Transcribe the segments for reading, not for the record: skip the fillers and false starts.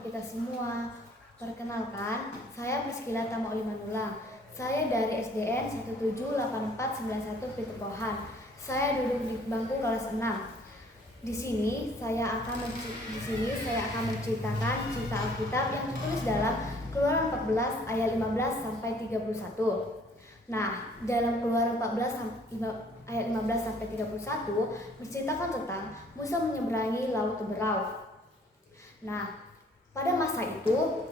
untuk kita semua. Perkenalkan, saya Priscila Tamaulimanula. Saya dari SDN 178491 Pitukohan. Saya duduk di bangku kelas 6. Di sini saya akan menceritakan cerita Alkitab yang tertulis dalam Keluaran 14 ayat 15 sampai 31. Nah, dalam Keluaran 14 ayat 15 sampai 31 menceritakan tentang Musa menyeberangi Laut Teberau. Nah, pada masa itu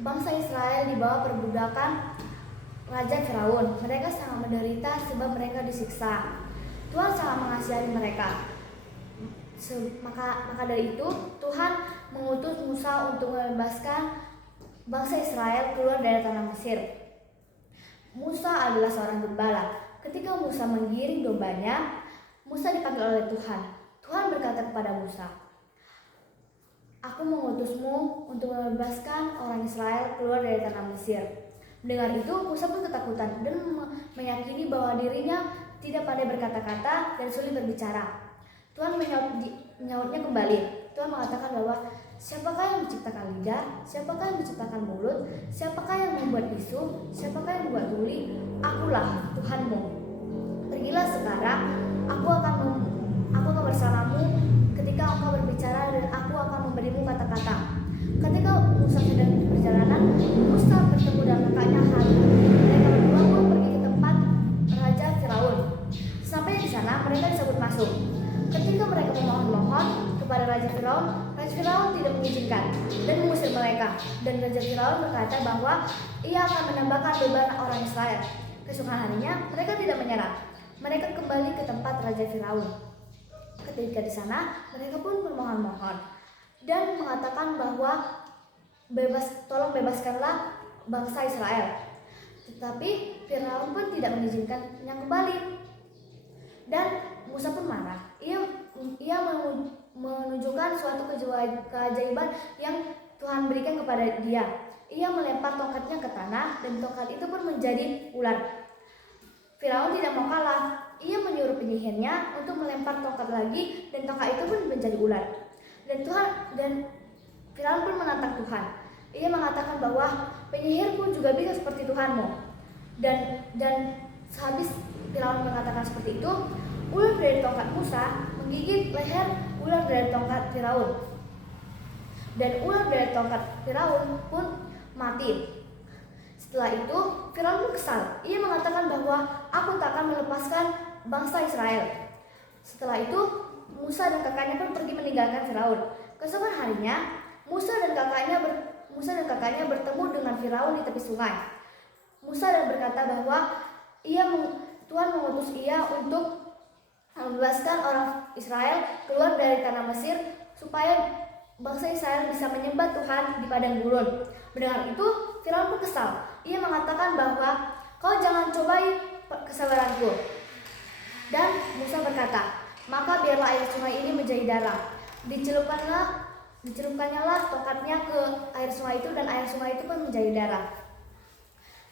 bangsa Israel di bawah perbudakan Raja Firaun. Mereka sangat menderita sebab mereka disiksa. Tuhan sangat mengasihi mereka. Maka dari itu Tuhan mengutus Musa untuk membebaskan bangsa Israel keluar dari tanah Mesir. Musa adalah seorang gembala. Ketika Musa menggiring dombanya, Musa dipanggil oleh Tuhan. Tuhan berkata kepada Musa, "Aku mengutusmu untuk membebaskan orang Israel keluar dari tanah Mesir." Mendengar itu, Musa pun ketakutan dan meyakini bahwa dirinya tidak pandai berkata-kata dan sulit berbicara. Tuhan menyautnya kembali. Tuhan mengatakan bahwa siapakah yang menciptakan lidah, siapakah yang menciptakan mulut, siapakah yang membuat bisu, siapakah yang membuat tuli? Akulah Tuhanmu. Pergilah sekarang, aku akan bersamamu ketika engkau berbicara dan aku akan memberimu kata-kata. Ketika Musa sedang perjalanan, Musa bertemu dengan kakaknya Harun. Mereka berdua pun pergi ke tempat Raja Firaun. Sampai di sana mereka disebut masuk. Ketika mereka memohon kepada Raja Firaun tidak mengizinkan dan mengusir mereka. Dan Raja Firaun berkata bahwa ia akan menambahkan beban orang Israel. Keesokan harinya mereka tidak menyerah. Mereka kembali ke tempat Raja Firaun. Ketika di sana mereka pun bermohon-mohon dan mengatakan bahwa tolong bebaskanlah bangsa Israel. Tetapi Firaun pun tidak mengizinkannya kembali. Dan Musa pun marah. Ia menunjukkan suatu keajaiban yang Tuhan berikan kepada dia. Ia melempar tongkatnya ke tanah dan tongkat itu pun menjadi ular. Firaun tidak mau kalah. Ia menyuruh penyihirnya untuk melempar tongkat lagi dan tongkat itu pun menjadi ular. Dan Firaun pun menantang Tuhan. Ia mengatakan bahwa penyihirku juga bisa seperti Tuhanmu. Dan sehabis Firaun mengatakan seperti itu, ular dari tongkat Musa menggigit leher ular dari tongkat Firaun. Dan ular dari tongkat Firaun pun mati. Setelah itu, Firaun pun kesal. Ia mengatakan bahwa aku tak akan melepaskan bangsa Israel. Setelah itu, Musa dan kakaknya pun pergi meninggalkan Firaun. Keesokan harinya, Musa dan kakaknya bertemu dengan Firaun di tepi sungai. Musa dan berkata bahwa Tuhan mengutus ia untuk membebaskan orang Israel keluar dari tanah Mesir supaya bangsa Israel bisa menyembah Tuhan di padang gurun. Mendengar itu, Firaun pun kesal. Ia mengatakan bahwa kau jangan cobai kesabaranku. Dan Musa berkata, maka biarlah air sungai ini menjadi darah. Dicelupkannya tongkatnya ke air sungai itu dan air sungai itu pun menjadi darah.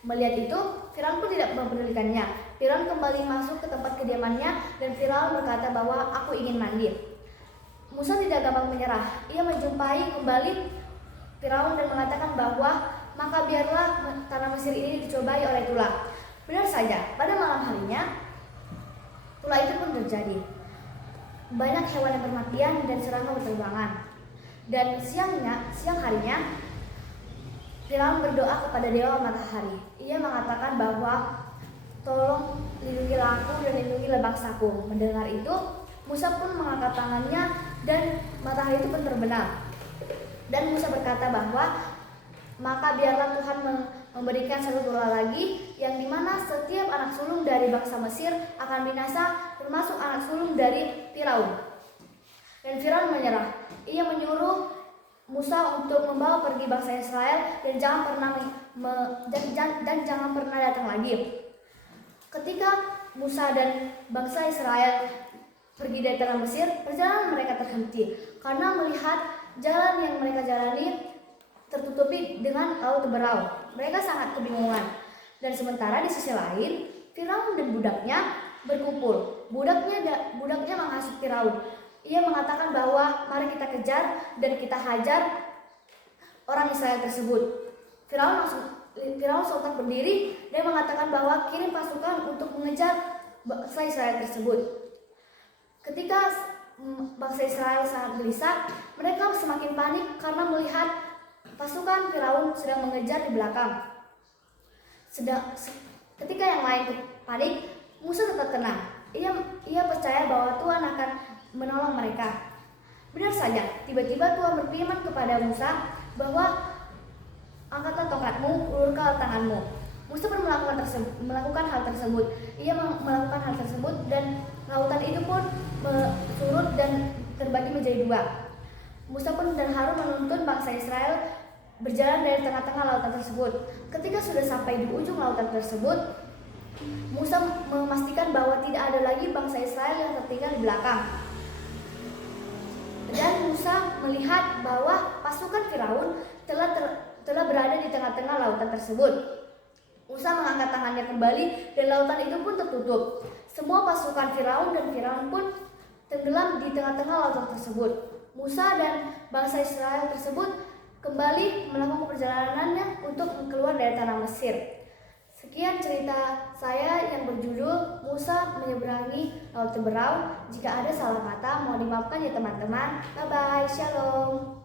Melihat itu, Firaun pun tidak mempedulikannya. Firaun kembali masuk ke tempat kediamannya dan Firaun berkata bahwa aku ingin mandi. Musa tidak gampang menyerah. Ia menjumpai kembali Firaun dan mengatakan bahwa maka biarlah tanah Mesir ini dicobai oleh tulah. Benar saja, pada malam harinya tulah itu pun terjadi. Banyak hewan yang bermatian dan serangga berterbangan. Dan siang harinya Firaun berdoa kepada Dewa Matahari. Ia mengatakan bahwa tolong lindungilah aku dan lindungilah bangsaku. Mendengar itu, Musa pun mengangkat tangannya dan matahari itu pun terbenam. Dan Musa berkata bahwa maka biarlah Tuhan memberikan satu tulah lagi yang dimana setiap anak sulung dari bangsa Mesir akan binasa, termasuk anak sulung dari Firaun. Dan Firaun menyerah. Ia menyuruh Musa untuk membawa pergi bangsa Israel dan jangan pernah datang lagi. Ketika Musa dan bangsa Israel pergi dari tanah Mesir, perjalanan mereka terhenti karena melihat jalan yang mereka jalani tertutupi dengan Laut Teberau. Mereka sangat kebingungan. Dan sementara di sisi lain, Firaun dan budaknya berkumpul. Budaknya menghasut Firaun. Ia mengatakan bahwa mari kita kejar dan kita hajar orang Israel tersebut. Firaun sontak berdiri dan mengatakan bahwa kirim pasukan untuk mengejar bangsa Israel tersebut. Ketika bangsa Israel sangat gelisah, mereka semakin panik karena melihat pasukan Firaun sedang mengejar di belakang. Ketika yang lain panik, Musa tetap tenang. Ia percaya bahwa Tuhan akan menolong mereka. Benar saja, tiba-tiba Tuhan berfirman kepada Musa bahwa angkatlah tongkatmu, ulurkan tanganmu. Musa pun melakukan hal tersebut. Ia melakukan hal tersebut dan lautan itu pun surut dan terbagi menjadi dua. Musa pun dan Harun menuntun bangsa Israel berjalan dari tengah-tengah lautan tersebut. Ketika sudah sampai di ujung lautan tersebut, Musa memastikan bahwa tidak ada lagi bangsa Israel yang tertinggal di belakang. Dan Musa melihat bahwa pasukan Firaun telah berada di tengah-tengah lautan tersebut. Musa mengangkat tangannya kembali dan lautan itu pun tertutup. Semua pasukan Firaun dan Firaun pun tenggelam di tengah-tengah lautan tersebut. Musa dan bangsa Israel tersebut kembali melakukan perjalanannya untuk keluar dari tanah Mesir. Sekian cerita saya yang berjudul Musa menyeberangi Laut Teberau. Jika ada salah kata, mohon dimaafkan ya teman-teman. Bye-bye, shalom.